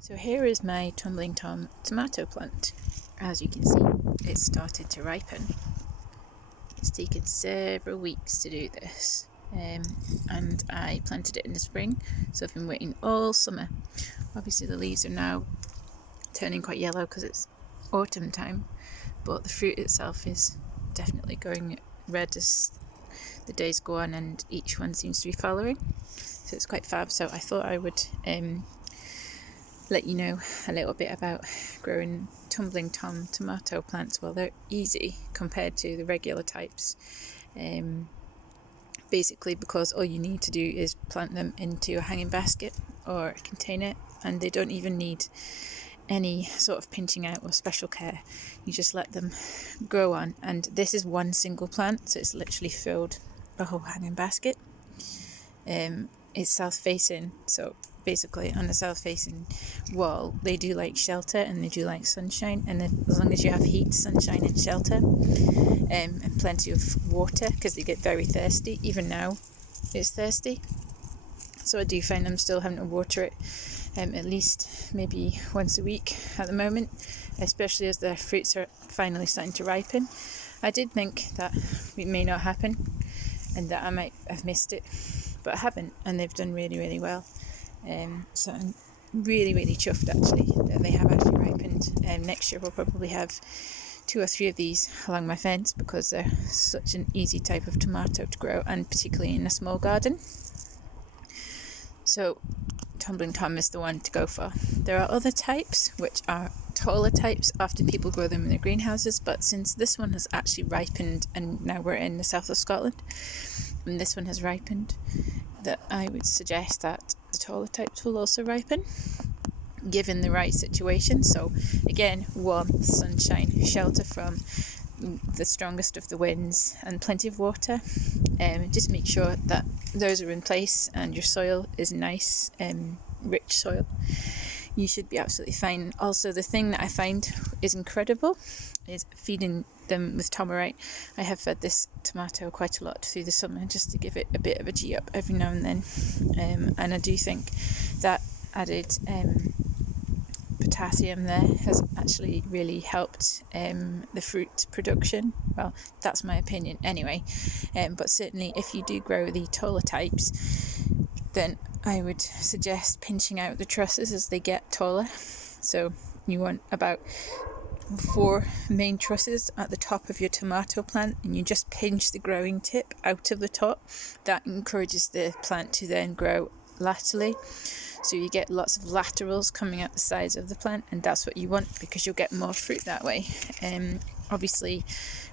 So here is my Tumbling Tom tomato plant. As you can see, it's started to ripen. It's taken several weeks to do this, and I planted it in the spring, so I've been waiting all summer. Obviously the leaves are now turning quite yellow because it's autumn time, but the fruit itself is definitely going red as the days go on, and each one seems to be following, so it's quite fab. So I thought I would let you know a little bit about growing Tumbling Tom tomato plants. Well, they're easy compared to the regular types, basically because all you need to do is plant them into a hanging basket or a container, and they don't even need any sort of pinching out or special care. You just let them grow on, and this is one single plant, so it's literally filled a whole hanging basket. It's south facing, so basically on the south facing wall they do like shelter and they do like sunshine, and as long as you have heat, sunshine and shelter, and plenty of water, because they get very thirsty. Even now it's thirsty, so I do find I'm still having to water it at least maybe once a week at the moment, especially as the fruits are finally starting to ripen. I did think that it may not happen and that I might have missed it, but I haven't, and they've done really, really well. So I'm really, really chuffed actually that they have actually ripened. Next year we'll probably have 2 or 3 of these along my fence, because they're such an easy type of tomato to grow, and particularly in a small garden. So Tumbling Tom is the one to go for. There are other types which are taller types. Often people grow them in their greenhouses, but since this one has actually ripened, and now we're in the south of Scotland and this one has ripened, that I would suggest that the taller types will also ripen given the right situation. So again, warmth, sunshine, shelter from the strongest of the winds, and plenty of water. Just make sure that those are in place and your soil is nice, rich soil. You should be absolutely fine. Also, the thing that I find is incredible is feeding them with Tomarite. I have fed this tomato quite a lot through the summer just to give it a bit of a G up every now and then, and I do think that added potassium there has actually really helped the fruit production. Well, that's my opinion anyway, but certainly if you do grow the taller types, then I would suggest pinching out the trusses as they get taller. So you want about 4 main trusses at the top of your tomato plant, and you just pinch the growing tip out of the top. That encourages the plant to then grow laterally, so you get lots of laterals coming out the sides of the plant, and that's what you want because you'll get more fruit that way. Obviously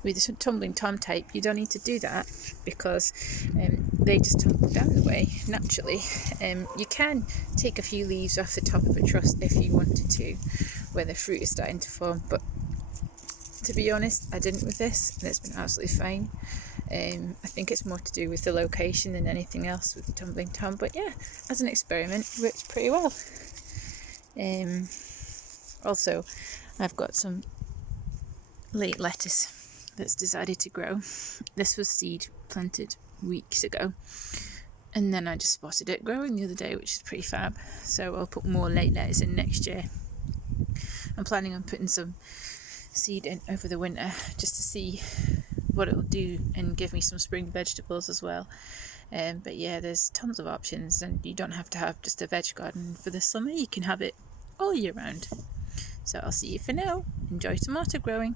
with the Tumbling Tom type you don't need to do that, because they just tumble down the way naturally. You can take a few leaves off the top of a truss if you wanted to, where the fruit is starting to form, but to be honest I didn't with this, and it's been absolutely fine. I think it's more to do with the location than anything else with the Tumbling Tom, but yeah, as an experiment it works pretty well. Also, I've got some late lettuce that's decided to grow. This was seed planted weeks ago, and then I just spotted it growing the other day, which is pretty fab. So I'll put more late lettuce in next year. I'm planning on putting some seed in over the winter just to see what it'll do and give me some spring vegetables as well. But yeah, there's tons of options, and you don't have to have just a veg garden for the summer. You can have it all year round. So I'll see you for now. Enjoy tomato growing.